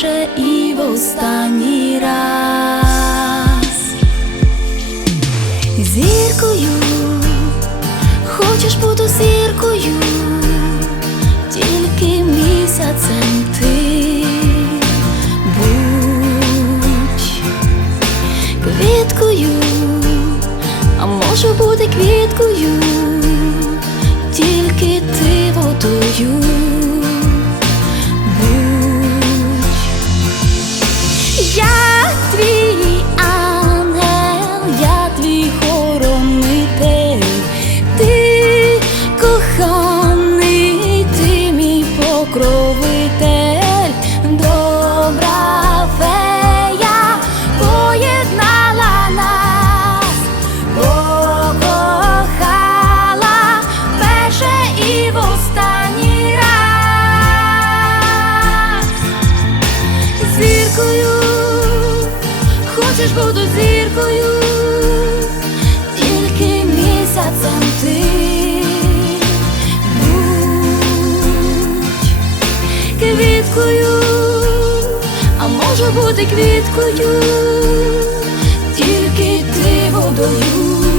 вперше і в останній раз. Зіркою, хочеш бути зіркою, тільки місяцем ти будь квіткою, а можу бути квіткою, тільки ти водою. Покровитель, добра фея поєднала нас, покохала перше і в останній раз. Зіркою, хочеш буду зіркою, квіткою, тільки ти водою.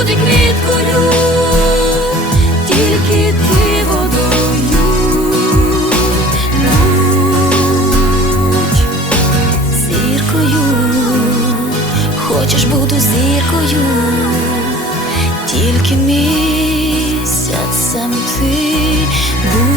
Бути квіткою, тільки ти водою будь зіркою, хочеш бути зіркою, тільки місяцем ти будь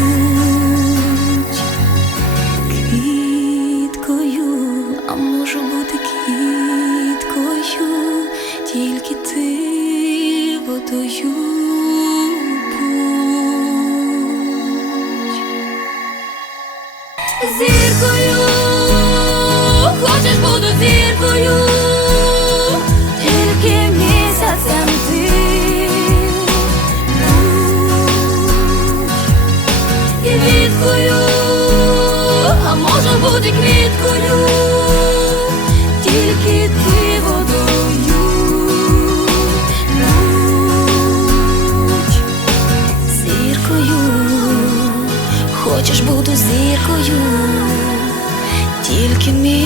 бути квіткою, тільки ти водою будь зіркою, хочеш бути зіркою, тільки місяцем